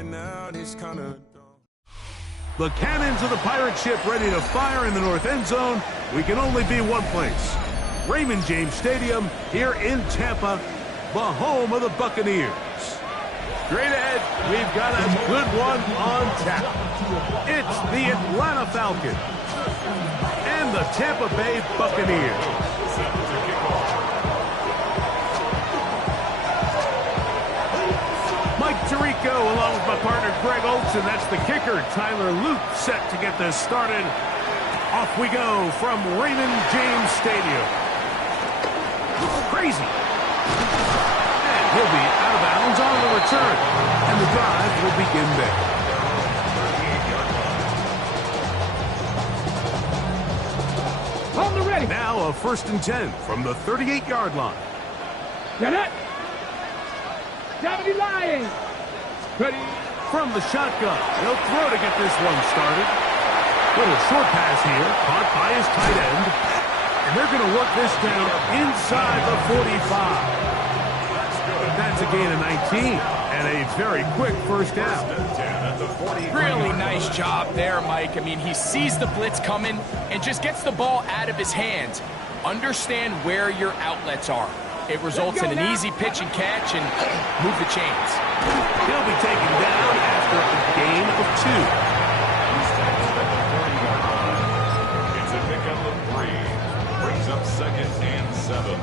finding out it's kind of dumb. The cannons of the pirate ship ready to fire in the north end zone. We can only be one place. Raymond James Stadium here in Tampa, the home of the Buccaneers. Straight ahead, we've got a good one on tap. It's the Atlanta Falcons and the Tampa Bay Buccaneers. Mike Tirico along with my partner Greg Olson. That's the kicker. Tyler Luke set to get this started. Off we go from Raymond James Stadium. Crazy. And he'll be out of bounds on the return. And the drive will begin there. On the ready. Now a 1st and 10 from the 38-yard line. Get it. Deputy Lying. Ready. From the shotgun. He'll throw to get this one started. Little short pass here. Caught by his tight end. And they're going to work this down inside the 45. That's a gain of 19. And a very quick first down. Really nice job there, Mike. I mean, he sees the blitz coming and just gets the ball out of his hands. Understand where your outlets are. It results in an easy pitch and catch and move the chains. He'll be taken down after a gain of 2. It's a pickup of 3. Brings up 2nd and 7.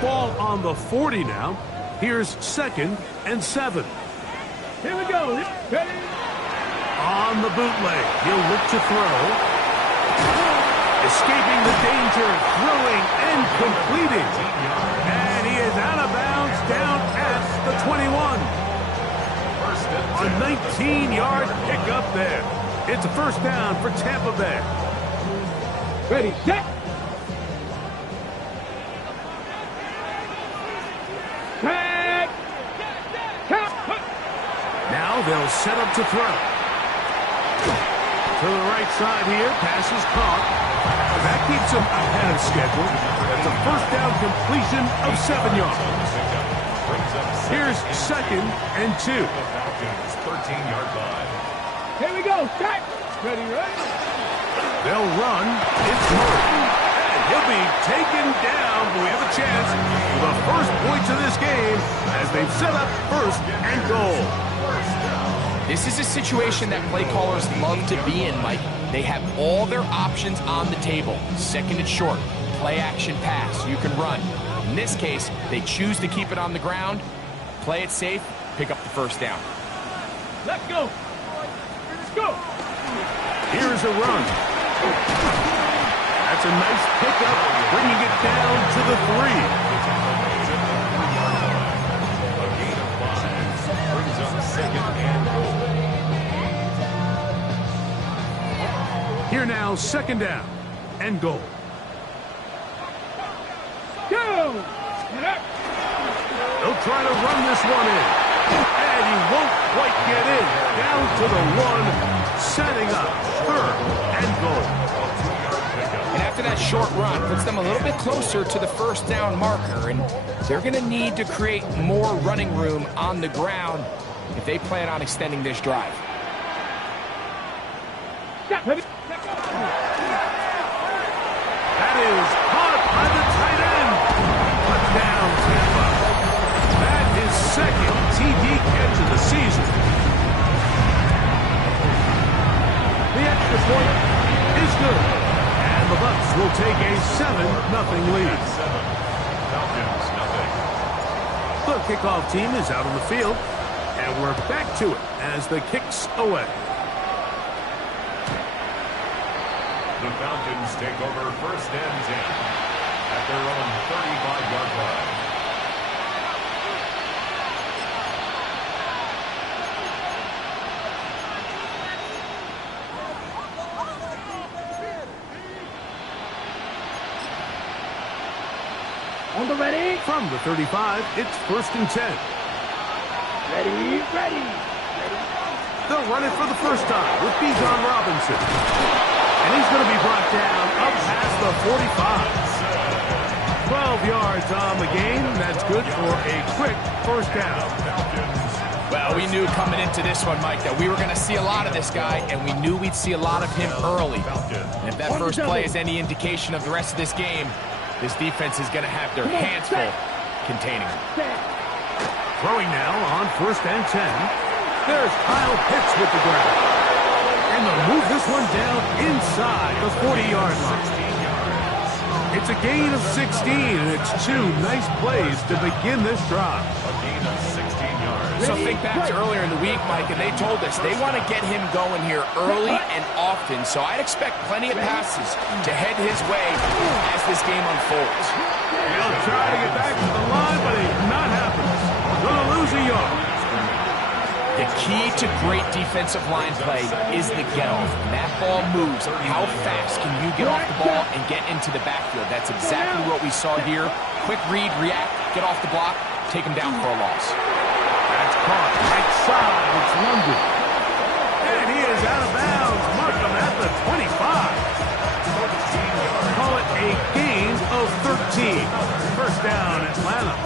Ball on the 40 now. Here's 2nd and 7. Here we go. Ready. On the bootleg, he'll look to throw. Escaping the danger, throwing and completing. And he is out of bounds down at the 21. A 19-yard pickup there. It's a first down for Tampa Bay. Ready, set. Tag. Count. Now they'll set up to throw. To the right side here, pass is caught. That keeps him ahead of schedule. That's a first down completion of 7 yards. Here's 2nd and 2. 13-yard line. Here we go. Set. Ready, ready. They'll run. It's Murray. And he'll be taken down. We have a chance for the first points of this game as they've set up 1st and goal. This is a situation that play callers love to be in, Mike. They have all their options on the table. 2nd and short, play action pass, you can run. In this case, they choose to keep it on the ground, play it safe, pick up the first down. Let's go. Let's go. Here's a run. That's a nice pickup, bringing it down to the 3. A gain of 5. Brings up 2nd and goal. Here now, 2nd down and goal. Go. They'll try to run this one in. And he won't quite get in. Down to the 1, setting up 3rd and goal. And after that short run, puts them a little bit closer to the first down marker, and they're going to need to create more running room on the ground if they plan on extending this drive. That is caught by the tight end. Touchdown, Tampa. That is 2nd TD catch of the season. The extra point is good. And the Bucs will take a 7-0 lead. 7. Falcons, nothing. The kickoff team is out on the field. And we're back to it as the kick's away. The Falcons take over 1st and 10 at their own 35-yard line. On the ready. From the 35, it's 1st and 10. Ready, ready. They'll run it for the first time with Bijan Robinson. And he's going to be brought down up past the 45. 12 yards on the game. That's good for a quick first down. Well, we knew coming into this one, Mike, that we were going to see a lot of this guy, and we knew we'd see a lot of him early. And if that first play is any indication of the rest of this game, this defense is going to have their hands full containing him. Throwing now on 1st and 10. There's Kyle Pitts with the grab. And they'll move this one down inside the 40-yard line. It's a gain of 16, and it's 2 nice plays to begin this drive. A gain of 16 yards. So think back to earlier in the week, Mike, and they told us they want to get him going here early and often. So I'd expect plenty of passes to head his way as this game unfolds. He'll try to get back to the line, but it's not happening. Going to lose a yard. The key to great defensive line play is the get-off. When that ball moves, how fast can you get off the ball and get into the backfield? That's exactly what we saw here. Quick read, react, get off the block, take him down for a loss. That's caught. Right side. It's London. And he is out of bounds. Mark him at the 25. Call it a gain of 13. First down, Atlanta.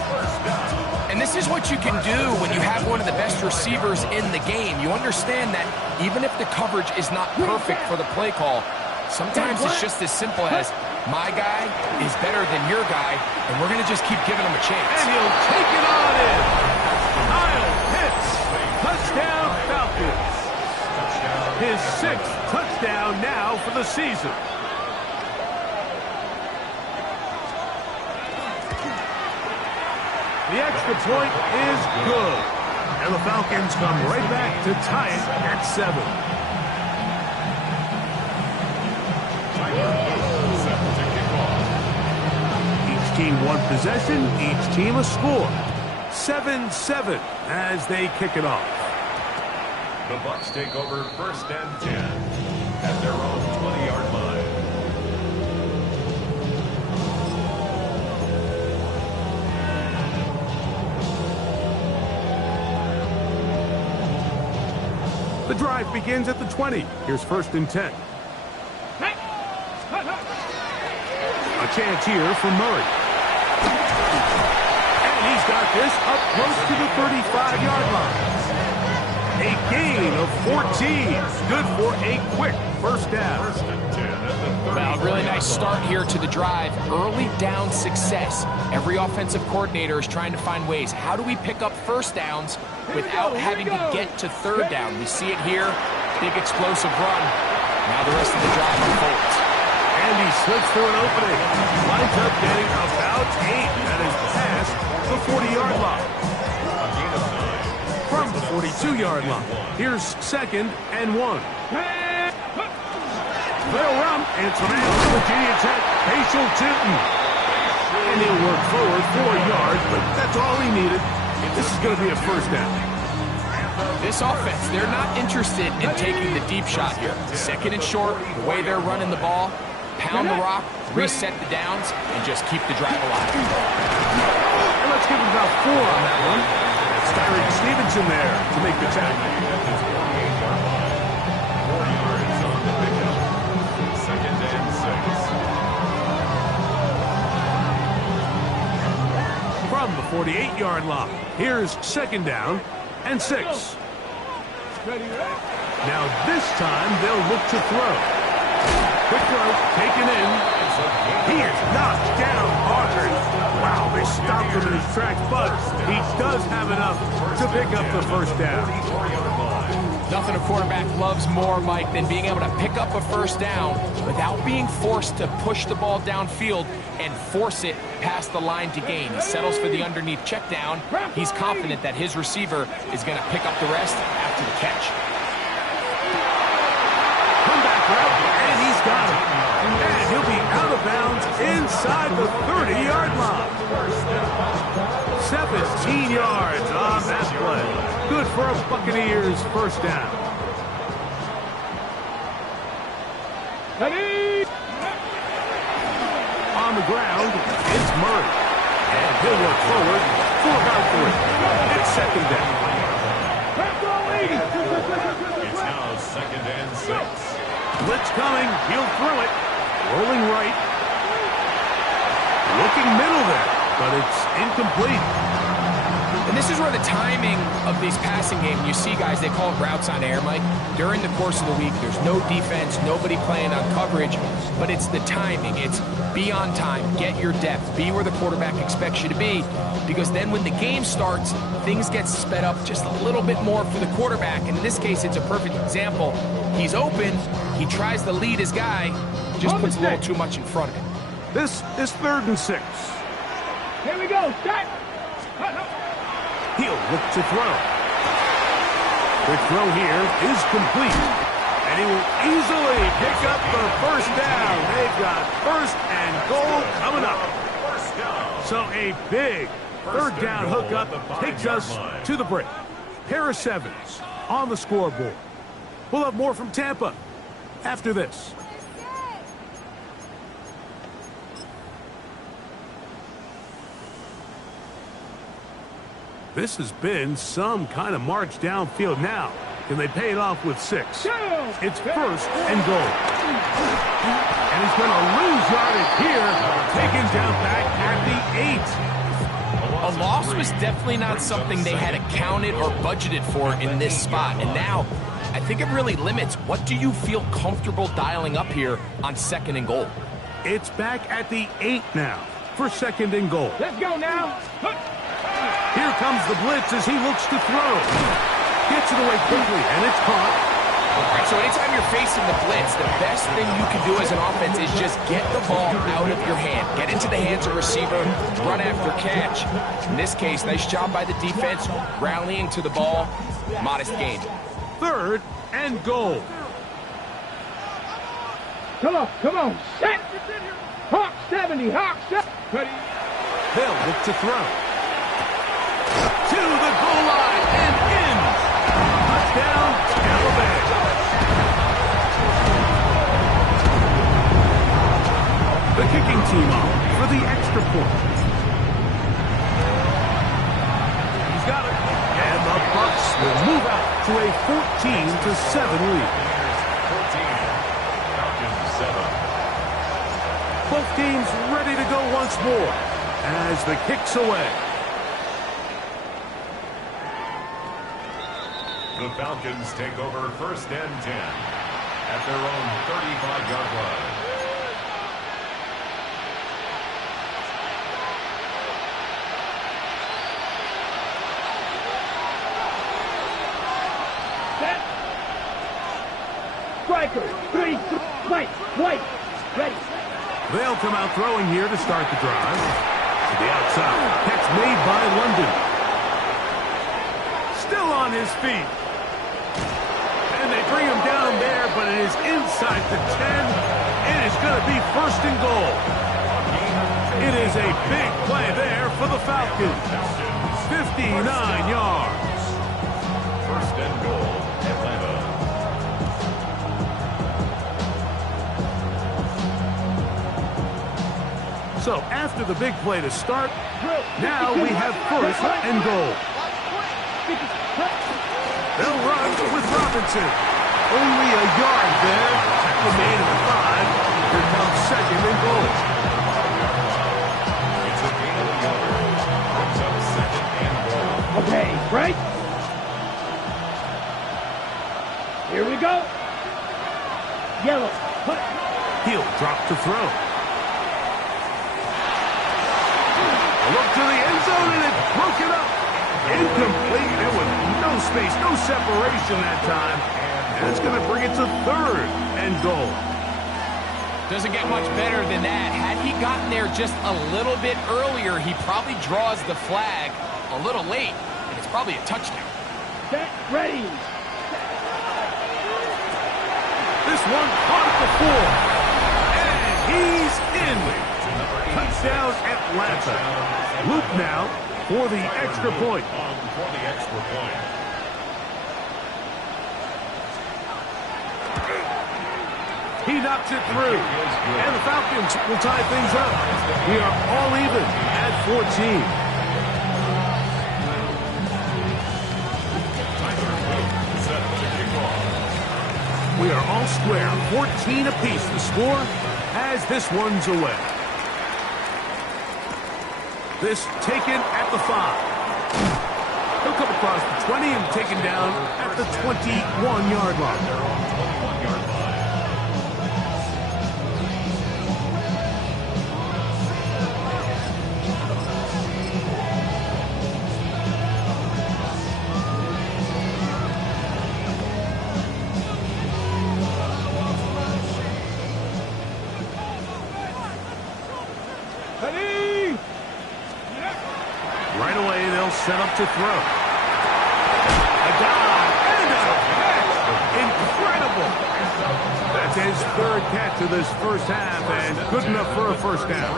And this is what you can do when you have one of the best receivers in the game. You understand that even if the coverage is not perfect for the play call, sometimes it's just as simple as my guy is better than your guy, and we're going to just keep giving him a chance. And he'll take it on in. Kyle Pitts. Touchdown, Falcons. His 6th touchdown now for the season. The extra point is good. And the Falcons come right back to tie it at 7. Each team one possession, each team a score. 7-7 as they kick it off. The Bucs take over 1st and 10 at their own 20-yard line. The drive begins at the 20. Here's 1st and 10. A chance here for Murray. And he's got this up close to the 35-yard line. A gain of 14. Good for a quick first down. Well, really nice start here to the drive. Early down success. Every offensive coordinator is trying to find ways. How do we pick up first downs without having to get to 3rd down? We see it here. Big explosive run. Now the rest of the drive unfolds. And he slips through an opening. Winds up getting about 8. That is past the 40-yard line. From the 42-yard line. Here's 2nd and 1. They'll run. And it's around Virginia Tech. Facial Tinton. And he'll work forward 4 yards, but that's all he needed. This is going to be a first down. This offense, they're not interested in taking the deep shot here. 2nd and short, the way they're running the ball, pound the rock, reset the downs, and just keep the drive alive. And let's give him about 4 on that one. That's Tyreek Stevenson there to make the tackle. 4 yards on the pickup. 2nd and 6. From the 48-yard line, here's 2nd down and 6. Now this time they'll look to throw. Quick throw, taken in. He is knocked down hard. Wow, they stopped him in his tracks, but he does have enough to pick up the first down. Nothing a quarterback loves more, Mike, than being able to pick up a first down without being forced to push the ball downfield and force it past the line to gain. He settles for the underneath check down. He's confident that his receiver is going to pick up the rest after the catch. Comeback route, and he's got it. And he'll be out of bounds inside the 30-yard line. 17 yards on that play. Good for a Buccaneers first down. Ready? On the ground, it's Murray. And he'll work forward for about 3. It's 2nd down. It's now 2nd and 6. Blitz coming. He'll throw it. Rolling right. looking middle there, but it's incomplete. And this is where the timing of these passing games, you see guys, they call it routes on air, Mike. During the course of the week, there's no defense, nobody playing on coverage, but it's the timing. It's be on time, get your depth, be where the quarterback expects you to be, because then when the game starts, things get sped up just a little bit more for the quarterback. And in this case, it's a perfect example. He's open, he tries to lead his guy, just puts a little too much in front of him. This is 3rd and 6. Here we go. Start. He'll look to throw. The throw here is complete. And he will easily pick up the first down. They've got 1st and goal coming up. So a big 3rd down hookup takes us to the break. Pair of 7s on the scoreboard. We'll have more from Tampa after this. This has been some kind of march downfield now. Can they pay it off with 6? It's 1st and goal. And he's going to lose yardage here. Taken down back at the 8. A loss was definitely not something they had accounted or budgeted for in this spot. And now, I think it really limits. What do you feel comfortable dialing up here on 2nd and goal? It's back at the 8 now for 2nd and goal. Let's go now. Here comes the blitz as he looks to throw. Gets it away quickly, and it's caught. All right, so anytime you're facing the blitz, the best thing you can do as an offense is just get the ball out of your hand. Get into the hands of the receiver, run after catch. In this case, nice job by the defense, rallying to the ball. Modest gain. 3rd and goal. Come on. Set. Hawk 70. Hawk 70. Ready. They'll look to throw. To the goal line and in. Touchdown, Tampa Bay. The kicking team on for the extra point. He's got it. And the Bucs will move out to a 14-7 lead. 14, Falcons 7. Both teams ready to go once more as the kick's away. The Falcons take over 1st and 10 at their own 35-yard line. Set. Striker. 3. White. Ready. They'll come out throwing here to start the drive. To the outside. Catch made by London. Still on his feet. And they bring him down there, but it is inside the 10. It is going to be 1st and goal. It is a big play there for the Falcons. 59 yards. 1st and goal, Atlanta. So after the big play to start, now we have 1st and goal. They'll run with Robinson. Only a yard there. Tackle made at 5. Here comes 2nd and goal. It's a gain of a yard. Brings up 2nd and goal. Okay, right. Here we go. Yellow. Put. He'll drop to throw. A look to the end zone, and it's broken up. Incomplete. There was no space, no separation that time. And it's going to bring it to 3rd and goal. Doesn't get much better than that. Had he gotten there just a little bit earlier, he probably draws the flag a little late, and it's probably a touchdown. Set. Ready. This one caught at the 4. And he's in. Touchdown, Atlanta. Luke now for the extra point. For the extra point. He knocks it through. And the Falcons will tie things up. We are all even at 14. We are all square. 14 apiece the score as this one's away. This taken at the 5. He'll come across the 20 and taken down at the 21-yard line. Their own 21-yard line. Right away, they'll set up to throw. A dive and a catch. Incredible. That's his third catch of this first half and good enough for a first down.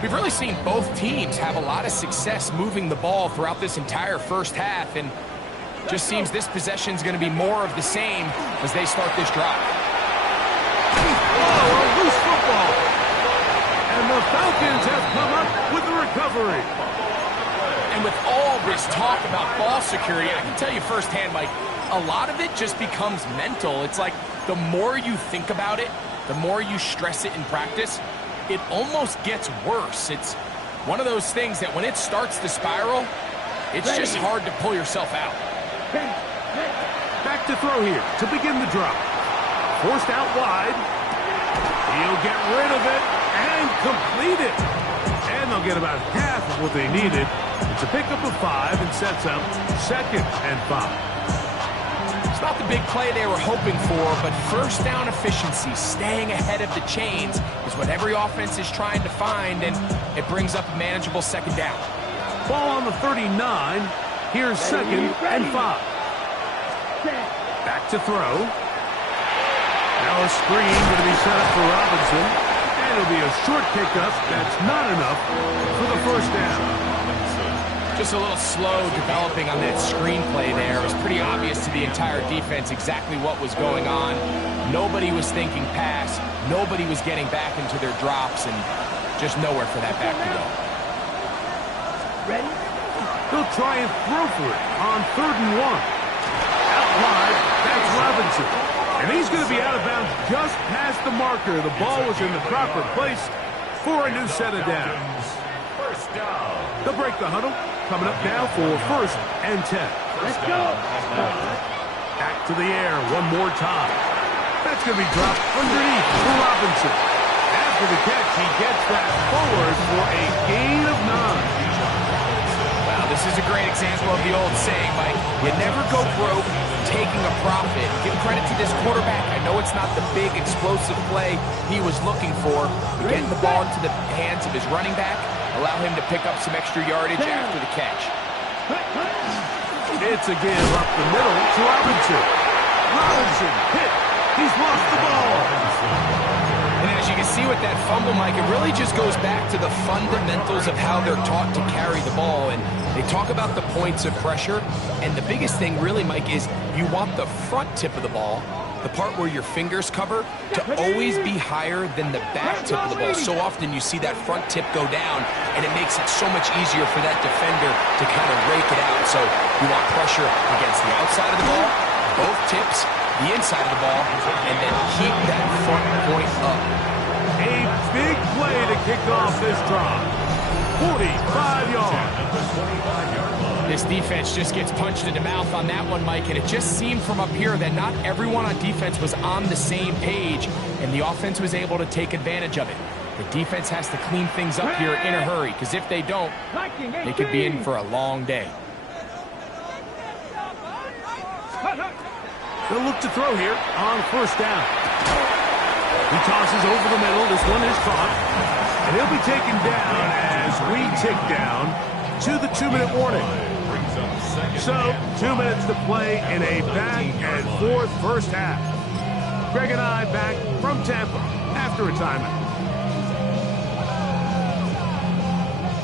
We've really seen both teams have a lot of success moving the ball throughout this entire first half, and just seems this possession is going to be more of the same as they start this drive. Oh, a loose football. And the Falcons have come up with the recovery. And with all this talk about ball security, I can tell you firsthand, Mike, a lot of it just becomes mental. It's like the more you think about it, the more you stress it in practice, it almost gets worse. It's one of those things that when it starts to spiral, it's just hard to pull yourself out. Back to throw here to begin the drop. Forced out wide. He'll get rid of it and complete it. And they'll get about half of what they needed. It's a pickup of 5 and sets up 2nd and 5. It's not the big play they were hoping for, but first down efficiency, staying ahead of the chains, is what every offense is trying to find, and it brings up a manageable 2nd down. Ball on the 39. Here's 2nd and 5. Back to throw. Now a screen going to be set up for Robinson. And it'll be a short pickup. That's not enough for the first down. Just a little slow developing on that screenplay there. It was pretty obvious to the entire defense exactly what was going on. Nobody was thinking pass. Nobody was getting back into their drops, and just nowhere for that back to go. Ready? They'll try and throw for it on 3rd and 1. Out wide, that's Robinson. And he's going to be out of bounds just past the marker. The ball was in the proper place for a new set of downs. First down. They'll break the huddle. Coming up now for 1st and 10. Let's go. Back to the air one more time. That's going to be dropped underneath for Robinson. After the catch, he gets that forward for a gain of 9. Wow, this is a great example of the old saying, Mike. You never go broke taking a profit. Give credit to this quarterback. I know it's not the big explosive play he was looking for, but getting the ball into the hands of his running back, allow him to pick up some extra yardage after the catch. It's a give up the middle to Robinson. Robinson hit. He's lost the ball. And as you can see with that fumble, Mike, it really just goes back to the fundamentals of how they're taught to carry the ball. And they talk about the points of pressure. And the biggest thing really, Mike, is you want the front tip of the ball, the part where your fingers cover, to always be higher than the back tip of the ball. So often you see that front tip go down, and it makes it so much easier for that defender to kind of rake it out. So you want pressure against the outside of the ball, both tips, the inside of the ball, and then keep that front point up. A big play to kick off this drive. 45 yards. This defense just gets punched in the mouth on that one, Mike, and it just seemed from up here that not everyone on defense was on the same page, and the offense was able to take advantage of it. The defense has to clean things up here in a hurry, because if they don't, they could be in for a long day. They'll look to throw here on 1st down. He tosses over the middle. This one is caught. And he'll be taken down as we tick down to the 2-minute warning. So, 2 minutes to play in a back-and-forth first half. Greg and I back from Tampa after a timeout.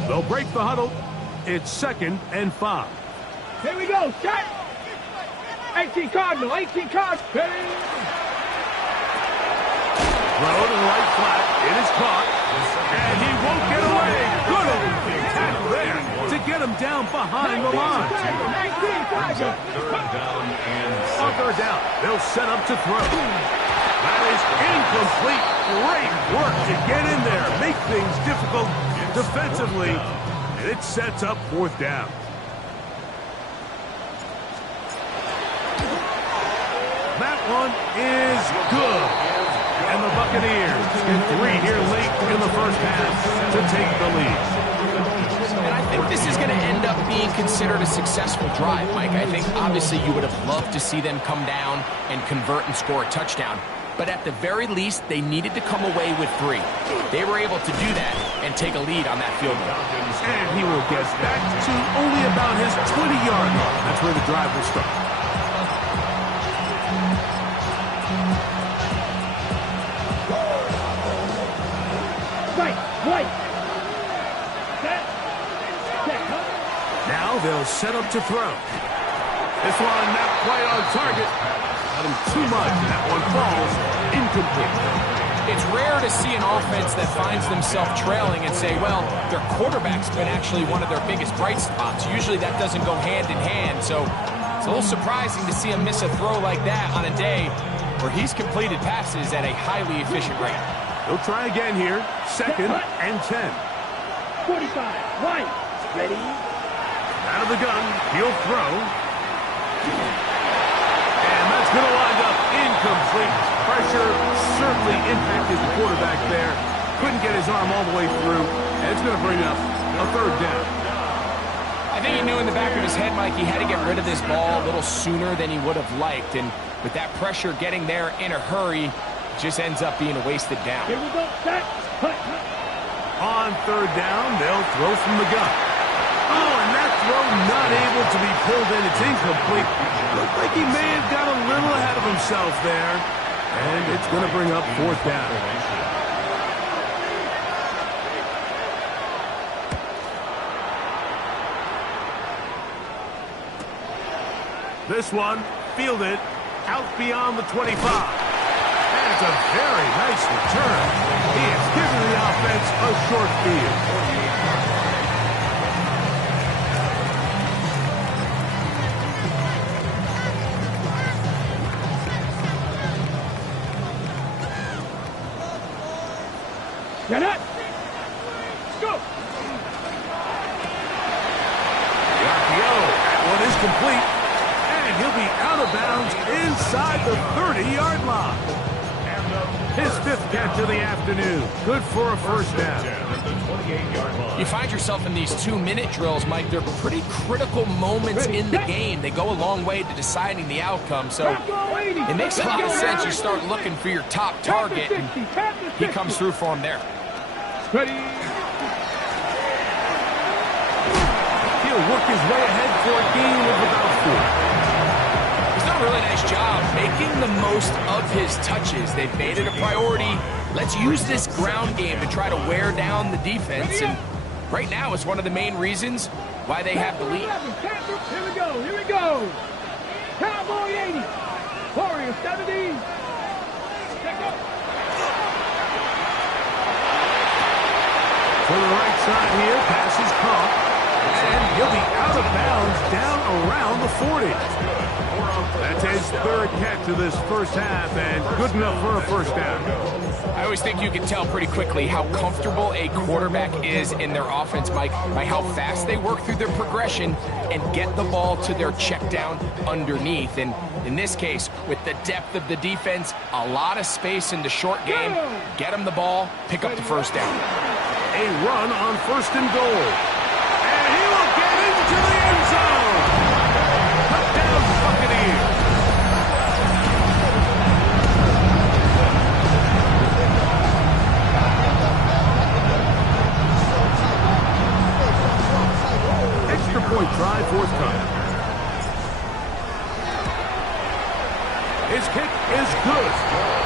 They'll break the huddle. It's 2nd and 5. Here we go. Set. 18 Cardinal. 18 Cardinal. Throw to the right flat. It is caught. And he won't get away. Good tackle there to get him down behind the line. 19 Third down and On 3rd down, they'll set up to throw. That is incomplete. Great work to get in there, make things difficult defensively, And it sets up 4th down. That one is good. And the Buccaneers get 3 here late in the first half to take the lead. And I think this is going to end up being considered a successful drive, Mike. I think obviously you would have loved to see them come down and convert and score a touchdown. But at the very least, they needed to come away with 3. They were able to do that and take a lead on that field goal. And he will get back to only about his 20-yard line. That's where the drive will start. Right. Now they'll set up to throw. This one not quite on target. Not him too much, and that one falls incomplete. It's rare to see an offense that finds themselves trailing and say, well, their quarterback's been actually one of their biggest bright spots. Usually that doesn't go hand in hand, so it's a little surprising to see him miss a throw like that on a day where he's completed passes at a highly efficient rate. They'll try again here. 2nd and 10. 45, right. Ready? Out of the gun, he'll throw. And that's going to wind up incomplete. Pressure certainly impacted the quarterback there. Couldn't get his arm all the way through. And it's going to bring up a 3rd down. I think he knew in the back of his head, Mike, he had to get rid of this ball a little sooner than he would have liked. And with that pressure getting there in a hurry, it just ends up being a wasted down. Here we go. Set. On 3rd down, they'll throw from the gun. Oh, and that throw not able to be pulled in. It's incomplete. Looked like he may have got a little ahead of himself there. And it's going to bring up 4th down. This one fielded out beyond the 25. And it's a very nice return. He has given the offense a short field. Get it. Let's go. The RPO. That one is complete. And he'll be out of bounds inside the 30-yard line. His 5th catch of the afternoon. Good for a 1st down. You find yourself in these 2-minute drills, Mike. They're pretty critical moments in the game. They go a long way to deciding the outcome. So it makes a lot of sense. You start looking for your top target, and he comes through for him there. Ready. He'll work his way ahead for a gain of about 4. He's done a really nice job making the most of his touches. They've made it a priority. Let's use this ground game to try to wear down the defense. And right now it's one of the main reasons why they have the lead. Here we go. Cowboy 80. Warrior 70. To the right side here, pass is caught. And he'll be out of bounds down around the 40. That's his 3rd catch of this first half, and good enough for a 1st down. I always think you can tell pretty quickly how comfortable a quarterback is in their offense, Mike, by how fast they work through their progression and get the ball to their check down underneath. And in this case, with the depth of the defense, a lot of space in the short game, get them the ball, pick up the 1st down. A run on 1st and goal. And he will get into the end zone. Touchdown, Buccaneers. Extra point try forthcoming. His kick is good.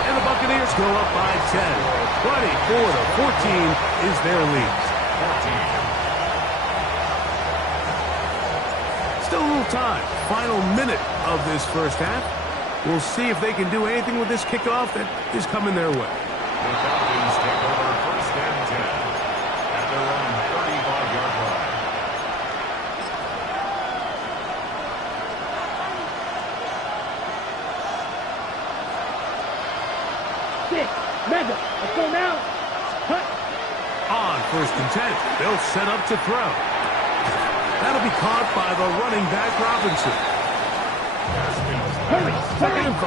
And the Buccaneers go up by 10. 24-14 is their lead. Still a little time. Final minute of this first half. We'll see if they can do anything with this kickoff that is coming their way. The Falcons take over 1st and 10 at their own 35-yard line. Six. Mega. Let's go now. Cut. On first and 10. They'll set up to throw. That'll be caught by the running back, Robinson. Hurry, Second and 5.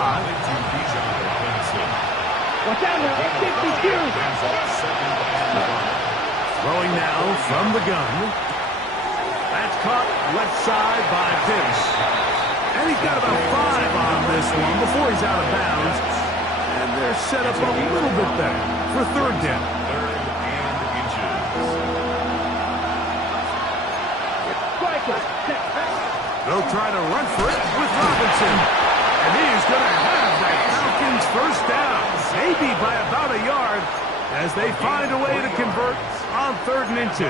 Watch out now, 52. Throwing now from the gun. That's caught left side by Pitts. And he's got about 5 on this one before he's out of bounds. And they're set up a little bit better for third down. They'll try to run for it with Robinson. And he's going to have that Falcons first down. Maybe by about a yard as they find a way to convert on 3rd and 2.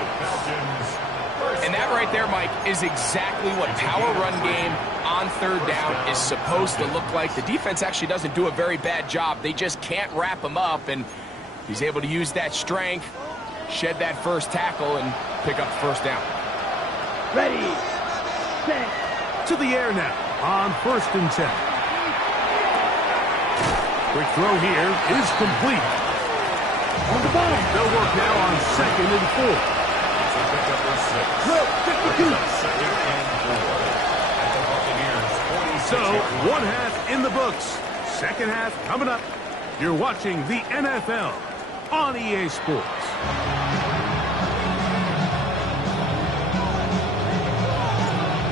And that right there, Mike, is exactly what power run game on 3rd down is supposed to look like. The defense actually doesn't do a very bad job. They just can't wrap him up, and he's able to use that strength, shed that first tackle, and pick up the first down. Ready, set. To the air now on 1st and 10. Quick throw here is complete. On the ball. They'll work now on 2nd and 4. Look, 52. So, 1 half in the books. 2nd half coming up. You're watching the NFL on EA Sports.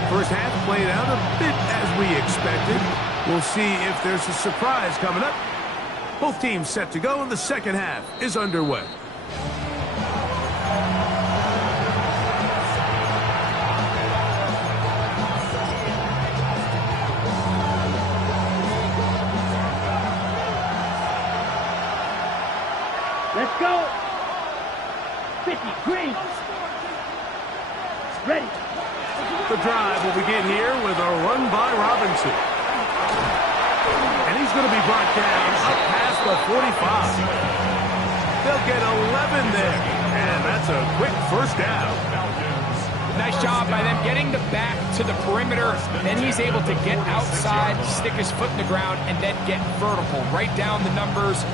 First half played out a bit as we expected. We'll see if there's a surprise coming up. Both teams set to go, and the 2nd half is underway. Let's go. 50, green. Ready. The drive will begin here with a run by Robinson. And he's going to be brought down up past the 45. They'll get 11 there. And that's a quick first down. Nice job by them getting the back to the perimeter. Then he's able to get outside, stick his foot in the ground, and then get vertical. Right down the numbers.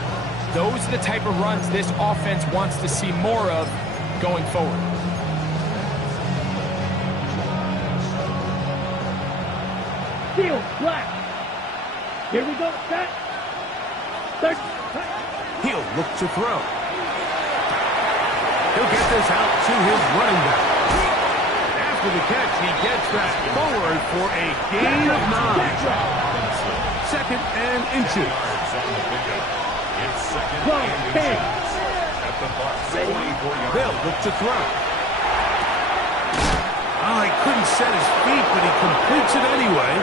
Those are the type of runs this offense wants to see more of going forward. Steel, black. Here we go, set. 30. He'll look to throw. He'll get this out to his running back. After the catch, he gets that forward for a gain of 9. 2nd and inches. They'll look to throw. Oh, he couldn't set his feet, but he completes it anyway.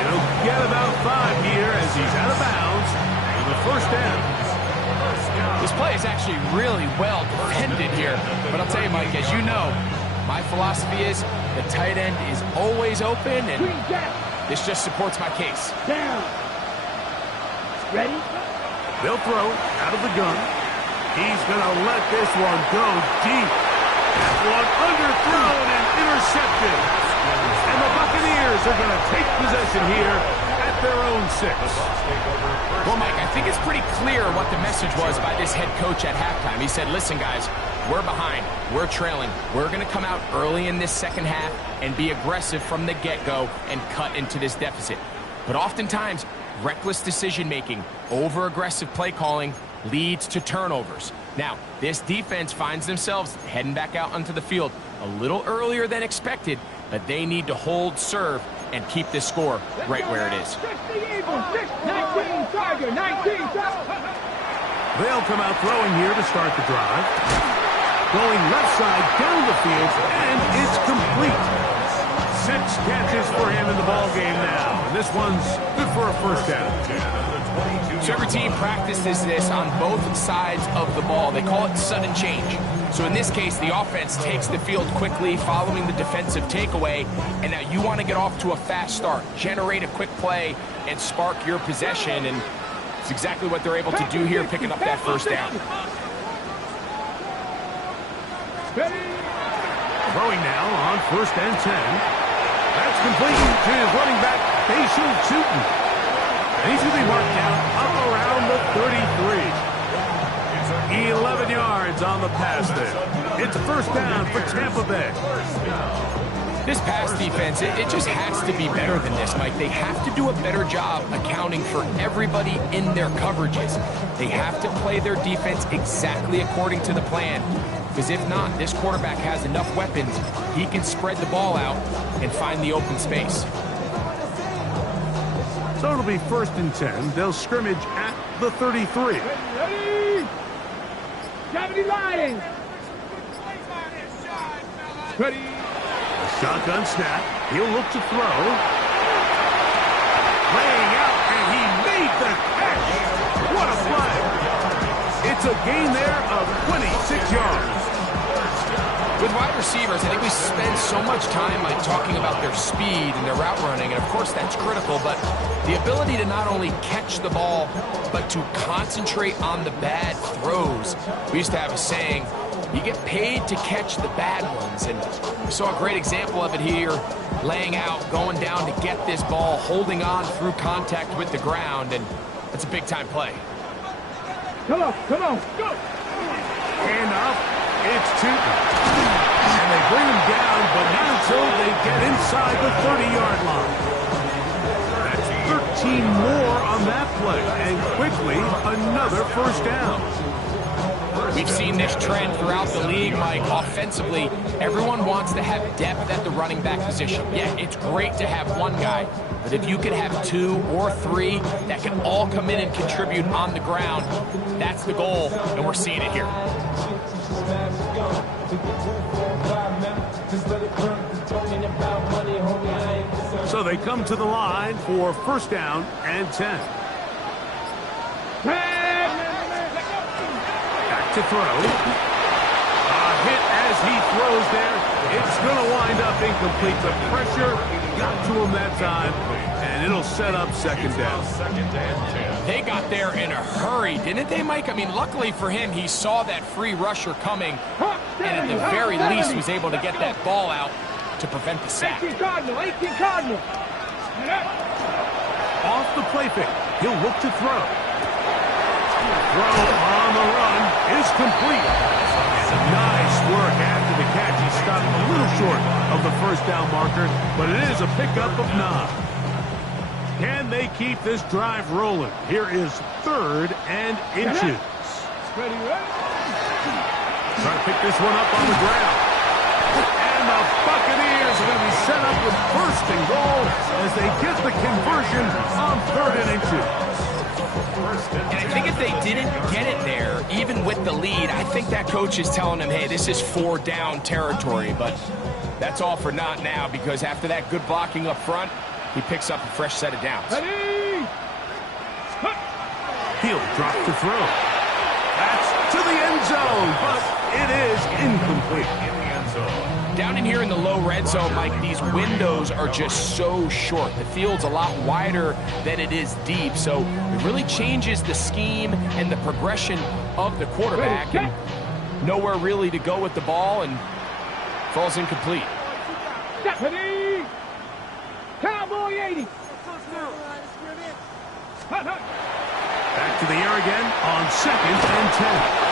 And he'll get about 5 here as he's out of bounds for the first down. This play is actually really well defended here. But I'll tell you, Mike, as you know, my philosophy is the tight end is always open, and this just supports my case. Down. Ready? They'll throw out of the gun. He's going to let this one go deep. That one underthrown and intercepted. And the Buccaneers are going to take possession here at their own 6. Well, Mike, I think it's pretty clear what the message was by this head coach at halftime. He said, listen, guys, we're behind. We're trailing. We're going to come out early in this 2nd half and be aggressive from the get-go and cut into this deficit. But oftentimes, reckless decision-making, over-aggressive play calling leads to turnovers. Now, this defense finds themselves heading back out onto the field a little earlier than expected, but they need to hold serve and keep this score right where it is. 60 Eagles, 19 Tiger, 19 Tiger. They'll come out throwing here to start the drive. Going left side down the field, and it's complete. 6 catches for him in the ballgame now. And this one's good for a first down. So every team practices this on both sides of the ball. They call it sudden change. So in this case, the offense takes the field quickly following the defensive takeaway, and now you want to get off to a fast start, generate a quick play, and spark your possession, and it's exactly what they're able to do here, picking up that first down. Throwing now on 1st and 10. That's complete to his running back, Facial Tootin. And he's going to be marked down up around the 33. 11 yards on the pass there. It's first down for Tampa Bay. This pass defense, it just has to be better than this, Mike. They have to do a better job accounting for everybody in their coverages. They have to play their defense exactly according to the plan. Because if not, this quarterback has enough weapons, he can spread the ball out and find the open space. So it'll be first and 10. They'll scrimmage at the 33. Ready? 70 Lions. Ready? Shotgun snap. He'll look to throw. Laying out, and he made the catch. What a play. It's a gain there of 26 yards. With wide receivers, I think we spend so much time like talking about their speed and their route running, and of course that's critical, but the ability to not only catch the ball, but to concentrate on the bad throws. We used to have a saying, you get paid to catch the bad ones, and we saw a great example of it here, laying out, going down to get this ball, holding on through contact with the ground, and that's a big-time play. Come on, go! And up, it's two. And they bring him down, but not until they get inside the 30-yard line. That's 13 more on that play, and quickly another first down. We've seen this trend throughout the league, Mike. Offensively, everyone wants to have depth at the running back position. Yeah, it's great to have one guy, but if you could have two or three that can all come in and contribute on the ground, that's the goal, and we're seeing it here. So they come to the line for first down and 10. To throw. A hit as he throws there. It's going to wind up incomplete. The pressure got to him that time, and it'll set up second down. They got there in a hurry, didn't they, Mike? I mean, luckily for him, he saw that free rusher coming, and at the very least was able to get that ball out to prevent the sack. 18 Cardinal. Off the play fake. He'll look to throw. Throw on the run is complete. Nice work after the catch. He stopped a little short of the first down marker, but it is a pickup of 9. Can they keep this drive rolling? Here is third and inches. Ready? Trying to pick this one up on the ground. And the Buccaneers are going to be set up with first and goal as they get the conversion on third and inches. And I think if they didn't get it there, even with the lead, I think that coach is telling them, hey, this is 4 down territory. But that's all for naught now, because after that good blocking up front, he picks up a fresh set of downs. Ready? He'll drop to throw. That's to the end zone, but it is incomplete. In the end zone. Down in here in the low red zone, Mike, these windows are just so short. The field's a lot wider than it is deep, so it really changes the scheme and the progression of the quarterback. And nowhere really to go with the ball, and falls incomplete. Ready? Cowboy 80. Back to the air again on second and 10.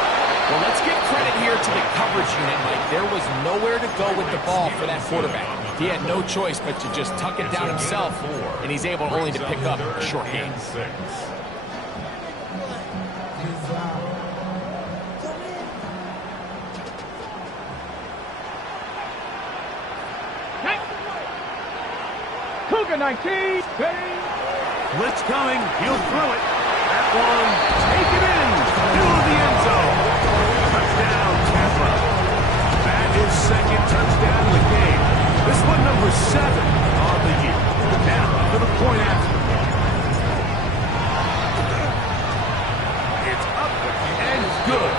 Well, let's give credit here to the coverage unit, Mike. There was nowhere to go with the ball for that quarterback. He had no choice but to just tuck it down himself, and he's able only to pick up a short gain. Cougar 19. Ready? Blitz coming. He'll throw it. That one, take it in. Middle of the end zone. Touchdown, Tampa. That is second touchdown of the game. This one number 7 on the year. Now for the point after. It's up and good.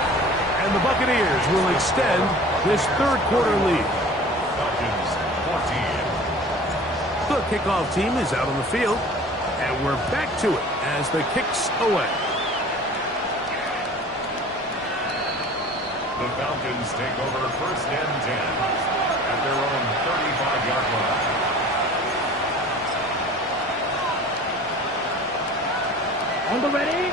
And the Buccaneers will extend this third quarter lead. Falcons 14. The kickoff team is out on the field, and we're back to it as the kicks away. The Falcons take over first and 10 at their own 35-yard line. On the ready?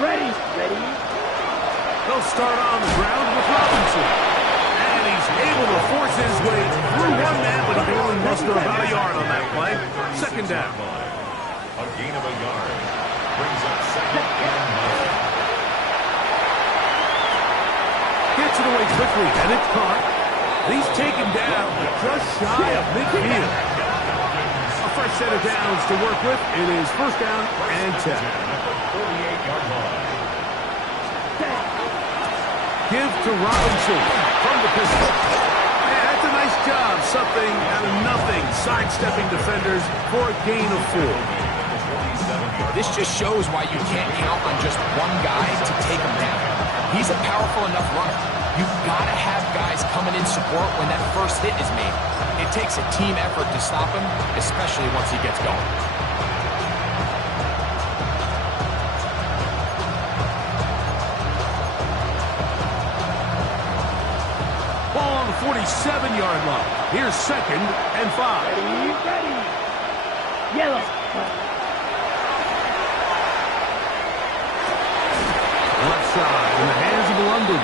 Ready. They'll start on the ground with Robinson. And he's able to force his way through one man, but he can only muster about a yard on that play. Second down. A gain of a yard. Brings up second and 9. Gets it away quickly, and it's caught. He's taken down just shy of midfield. A fresh set of downs to work with. It is first down and 10. At the 48-yard line. Give to Robinson from the pistol. Yeah, that's a nice job. Something out of nothing. Sidestepping defenders for a gain of 4. This just shows why you can't count on just one guy to take him down. He's a powerful enough runner. You've got to have guys coming in support when that first hit is made. It takes a team effort to stop him, especially once he gets going. Ball on the 47-yard line. Here's second and 5. Ready. Yellow. Left side in the hands of London.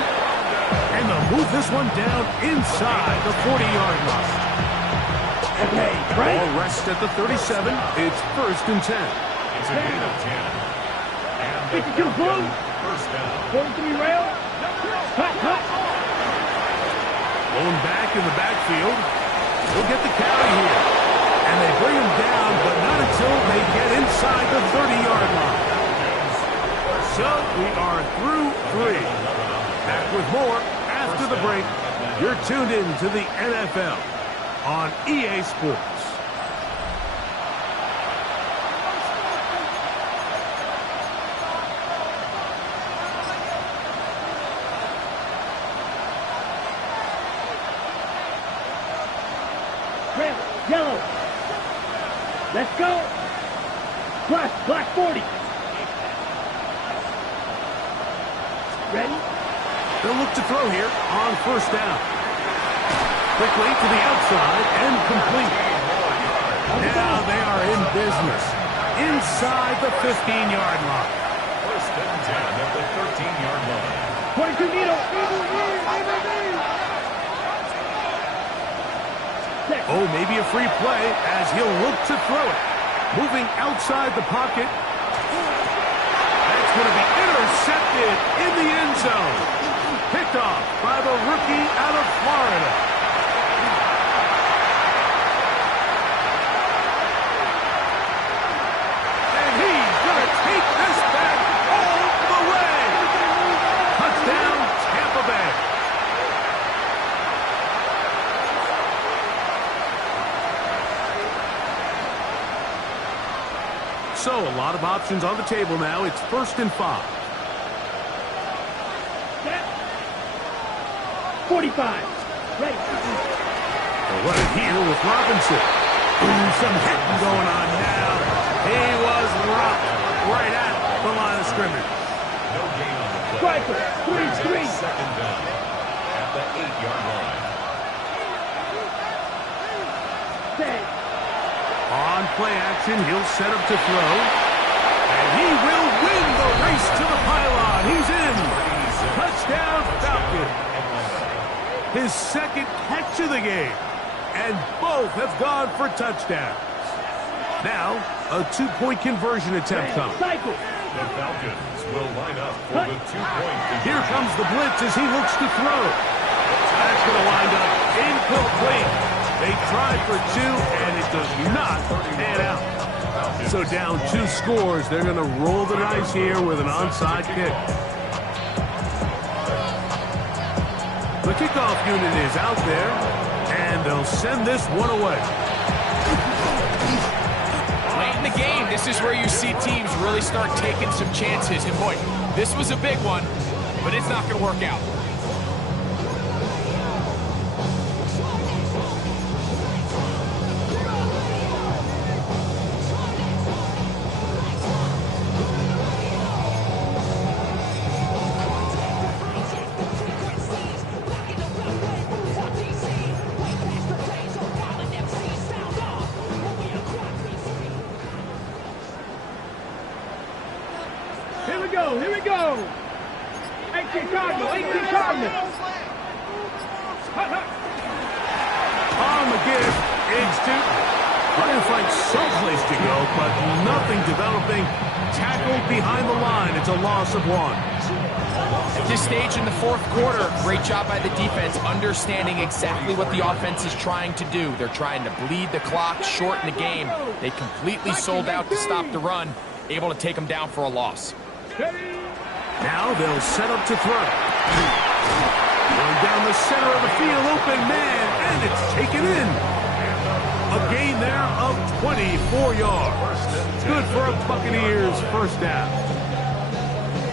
And they'll move this one down inside the 40-yard line. Okay, right. Ball rests at the 37. It's first and 10. It's a gain of 10. And the 52 blue. first down. 43 rail. Cut. Going back in the backfield. He'll get the carry here. And they bring him down, but not until they get inside the 30-yard line. So we are through 3. Back with more after the break. You're tuned in to the NFL on EA Sports. Red, yellow. Let's go. Black 40. Ready? They'll look to throw here on first down. Quickly to the outside and complete. Now they are in business inside the 15-yard line. First and 10 at the 13-yard line. 22 needle. Oh, maybe a free play as he'll look to throw it. Moving outside the pocket. That's going to be intercepted in the end zone. Picked off by the rookie out of Florida. And he's going to take this back all the way. Touchdown, Tampa Bay. So a lot of options on the table now. It's first and 5. 45. Ready. They'll run it here with Robinson. Ooh, some hitting going on now. He was rocked right at the line of scrimmage. No gain on the play. Striker. 3. Second down at the 8-yard line. Stay. On play action, he'll set up to throw. And he will win the race to the pylon. He's in. Touchdown, Falcons. His second catch of the game. And both have gone for touchdowns. Now, a 2-point conversion attempt coming. Cycle. The Falcons will line up for the 2-point conversion. Here comes the blitz as he looks to throw. That's going to wind up incomplete. They tried for 2, and it does not pan out. So down 2 scores. They're going to roll the dice here with an onside kick. The kickoff unit is out there, and they'll send this one away. Late in the game, this is where you see teams really start taking some chances. And boy, this was a big one, but it's not going to work out. Here we go. Here we go. 18 Cardinal. 18 Cardinal. Hut, hut. On the give, it's two. Trying to find someplace to go, but nothing developing. Tackled behind the line. It's a loss of 1. At this stage in the fourth quarter, great job by the defense, understanding exactly what the offense is trying to do. They're trying to bleed the clock, shorten the game. They completely sold out to stop the run, able to take them down for a loss. Now they'll set up to throw. Going down the center of the field, open man, and it's taken in. A gain there of 24 yards. Good for a Buccaneers first down.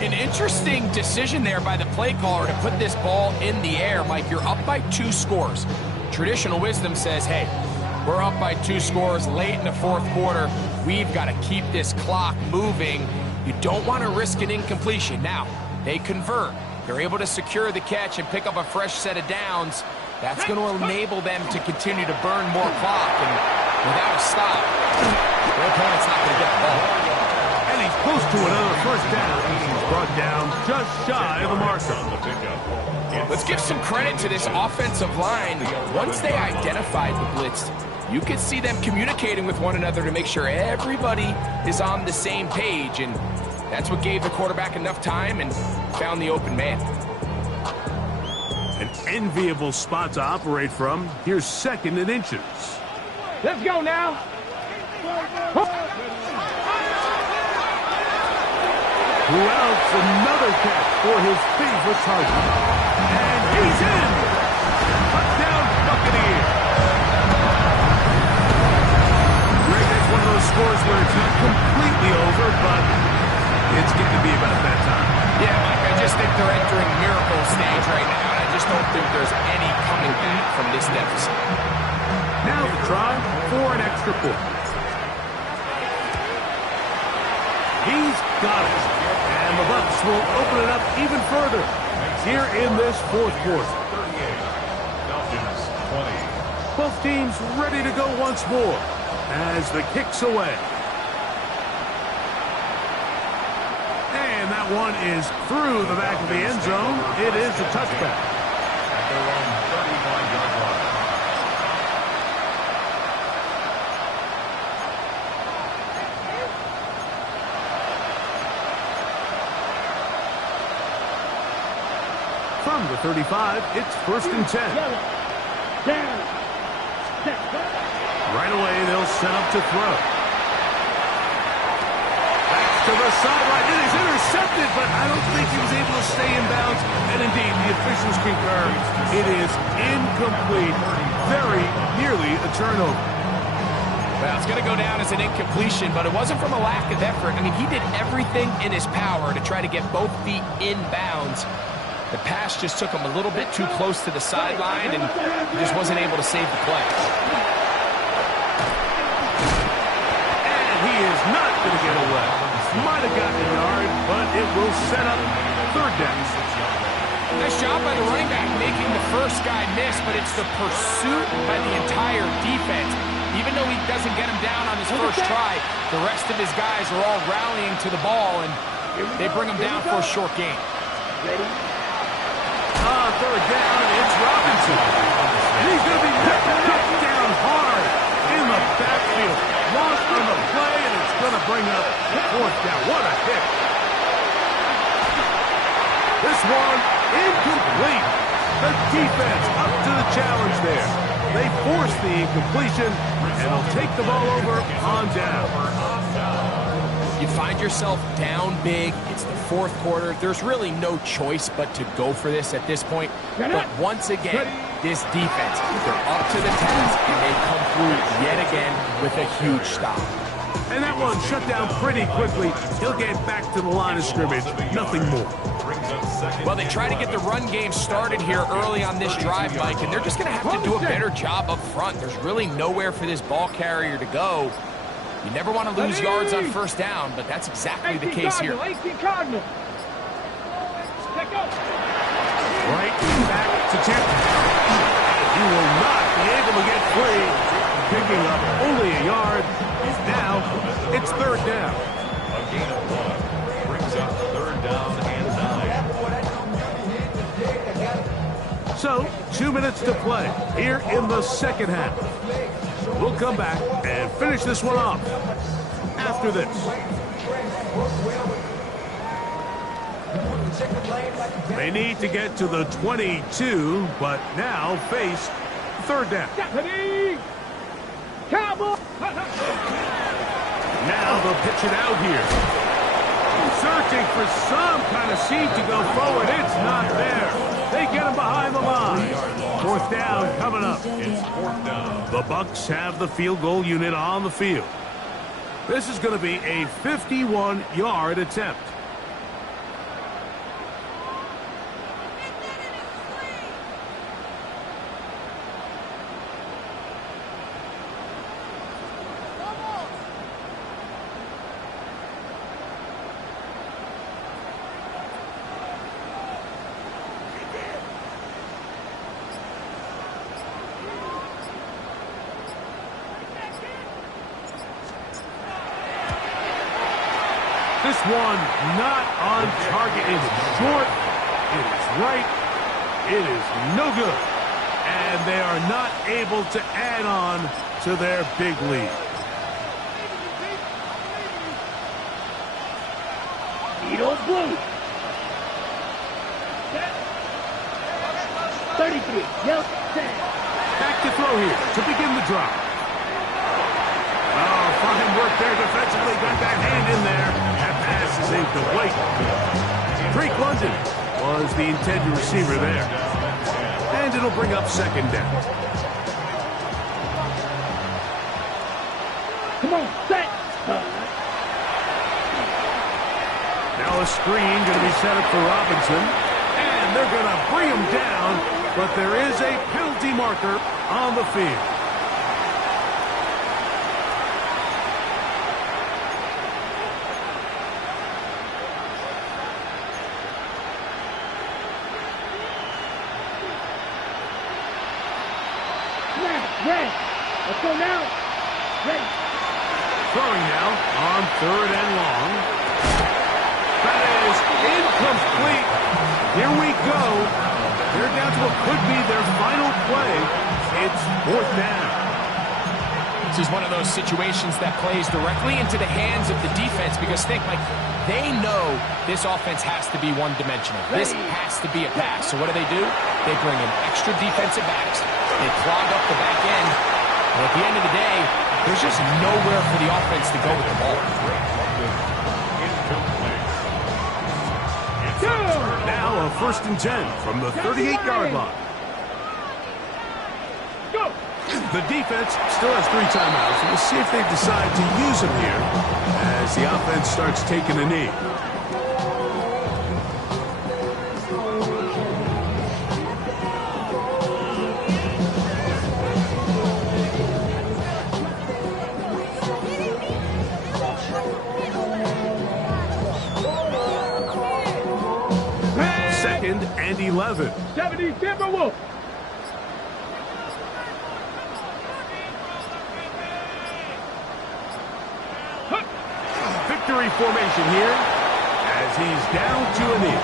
An interesting decision there by the play caller to put this ball in the air. Mike, you're up by 2 scores. Traditional wisdom says, hey, we're up by 2 scores late in the fourth quarter. We've got to keep this clock moving. You don't want to risk an incompletion. Now, they convert. They're able to secure the catch and pick up a fresh set of downs. That's going to enable them to continue to burn more clock. And without a stop, their opponent's not going to get the ball. And he's close to another first down. He's brought down just shy of the marker. Let's give some credit to this offensive line. Once they identified the blitz, you could see them communicating with one another to make sure everybody is on the same page. And that's what gave the quarterback enough time and found the open man. An enviable spot to operate from. Here's 2nd and inches. Let's go now. Who else? Another catch for his favorite target. And he's in! Touchdown, Buccaneers! Greg, that's one of those scores where it's not completely over, but it's getting to be about that time. Yeah, Mike, I just think they're entering miracle stage right now, and I just don't think there's any coming back from this deficit. Now the try for an extra point. He's got it. And the Bucs will open it up even further here in this fourth quarter. 38. Falcons 20. Both teams ready to go once more as the kick's away. And that one is through the back of the end zone. It is a touchback. At their own 35-yard line. From the 35, it's 1st and 10. Right away, they'll set up to throw. That's to the sideline. It is intercepted, but I don't think he was able to stay in bounds. And indeed, the officials concur. It is incomplete. Very nearly a turnover. Well, it's going to go down as an incompletion, but it wasn't from a lack of effort. I mean, he did everything in his power to try to get both feet in bounds. The pass just took him a little bit too close to the sideline, and he just wasn't able to save the play. And he is not going to get away. Might have gotten a yard, but it will set up 3rd down. Nice job by the running back making the first guy miss, but it's the pursuit by the entire defense. Even though he doesn't get him down on his first try, the rest of his guys are all rallying to the ball, and they bring him down for a short gain. On 3rd down, it's Robinson. And he's going to be knocked down hard in the backfield. Lost on the play, and it's going to bring up 4th down. What a hit. This one, incomplete. The defense up to the challenge there. They force the incompletion, and they'll take the ball over on down. You find yourself down big. It's the fourth quarter. There's really no choice but to go for this at this point. But once again, this defense, they're up to the task, and they come through yet again with a huge stop. And that one shut down pretty quickly. He'll get back to the line of scrimmage. Nothing more. Well, they try to get the run game started here early on this drive, Mike, and they're just going to have to do a better job up front. There's really nowhere for this ball carrier to go. You never want to lose yards on first down, but that's exactly the case here. 18 Cardinal. Right back to Tampa. He will not be able to get free. Picking up only a yard. Now it's 3rd down. A gain of 1 brings up 3rd down. So, 2 minutes to play here in the second half. We'll come back and finish this one off after this. They need to get to the 22, but now face third down. Cowboy! Now they'll pitch it out here. Searching for some kind of seam to go forward. It's not there. They get him behind the line. Fourth down coming up. It's fourth down. The Bucs have the field goal unit on the field. This is going to be a 51-yard attempt. This one not on target. It's short. It is right. It is no good. And they are not able to add on to their big lead. Eagle blue. 33. Yellow. Back to throw here to begin the drive. Oh, fine work there defensively. Got that hand in there. That pass is incomplete. Drake London was the intended receiver there. And it'll bring up second down. Come on, set. Now a screen going to be set up for Robinson. And they're going to bring him down. But there is a penalty marker on the field. Red. Let's go now. Red. Throwing now on third and long. That is incomplete. Here we go. They're down to what could be their final play. It's fourth down. This is one of those situations that plays directly into the hands of the defense because think, Mike, they know this offense has to be one-dimensional. This has to be a pass. So what do? They bring in extra defensive backs. They clog up the back end. And at the end of the day, there's just nowhere for the offense to go with the ball. Now a 1st and 10 from the 38-yard line. Go. The defense still has 3 timeouts. We'll see if they decide to use them here as the offense starts taking a knee. Second and 11. 70 Timberwolves. Victory formation here as he's down to a knee.